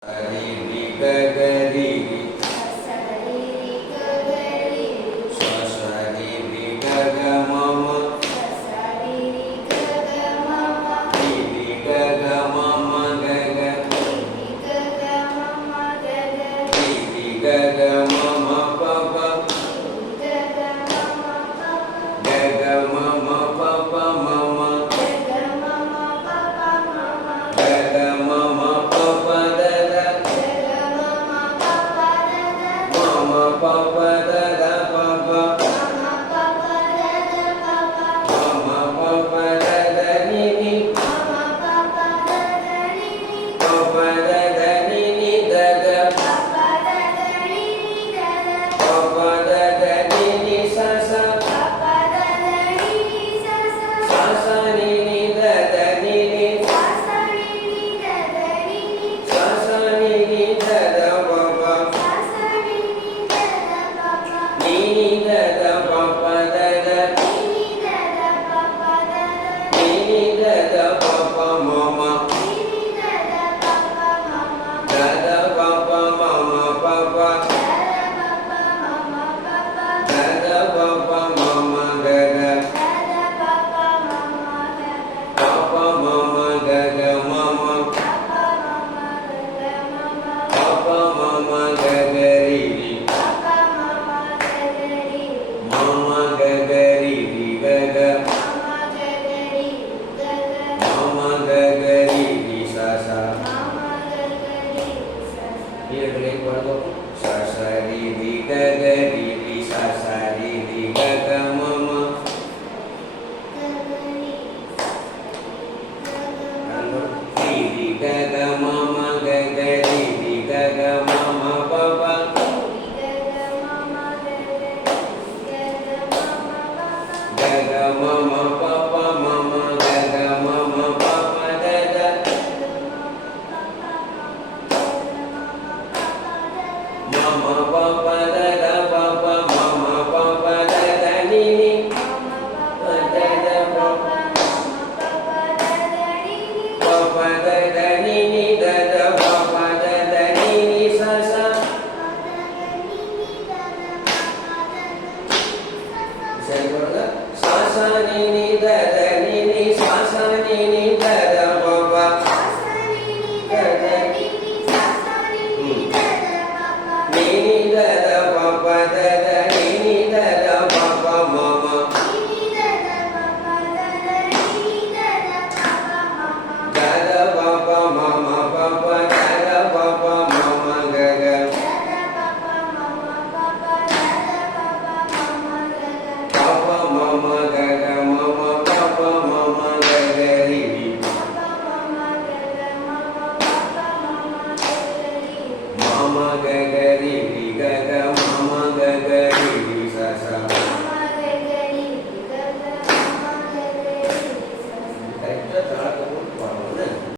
Sari ri ga ga ri ri. Sa ri ri ga ga ri ri. Sa sa ri ri ga ga ma ma. Sa sa ri ri ga ga ma ma. Ri ri ga ga ma ma ga ga. Ri ri ga ga ma ma ga ga. Ri ri ga ga ma ma pa pa. Ri ga ga ma ma pa pa. Ga ga ma ma pa pa ma ma. Ga ga ma ma pa pa ma ma. Ga ga ma ma pa pa da da. Papa da da papa, mama papa da da papa, mama papa da da ni ni, mama papa da da ni ni, papa da da ni ni da da, papa da da ni ni da da, papa da da ni ni sa sa, papa da da ni ni sa sa, sa sa ni ni da da ni ni, sa sa ni ni da da ni ni, sa sa ni ni da da papa. Ni da da papa da da, ni da da papa da da, ni da da papa mama, ni da da papa mama, da da papa mama papa, da da papa mama papa, da da papa mama da da, da da papa mama da da, papa mama da da mama, papa mama da da mama, papa mama da da ri ri. Mama ga ga ri ri ga ga. Mama ga ga ri ri ga ga. Mama ga ga ri ri sa sa. Mama ga ga ri ri sa sa. Ini boleh buat apa? Sa sa ri ri ga ga ri ri sa sa ri ri ga ga mama. Ga ga ri ri ri ga ga mama ga ga ri ri ga ga mama papa. Gaga mama papa mama gaga mama papa dada, mama papa dada papa mama papa dada nini, dada papa papa dada nini dada papa dada nini sasa. Bisa dibuat tak? Sa ni ni da da ni ni sa sa ni ni da da papa, sa sa ni ni da da ni ni sa sa ni ni da da papa, ni ni da da papa da da ni ni da da papa mama, ni ni da da papa da da ni ni da da papa mama, da da papa mama papa da da papa mama gaga, da da papa mama papa da da papa mama gaga, papa mama gaga mama papa mama gaga ri ri, papa mama gaga mama papa mama gaga ri ri, mama gaga ri ri gaga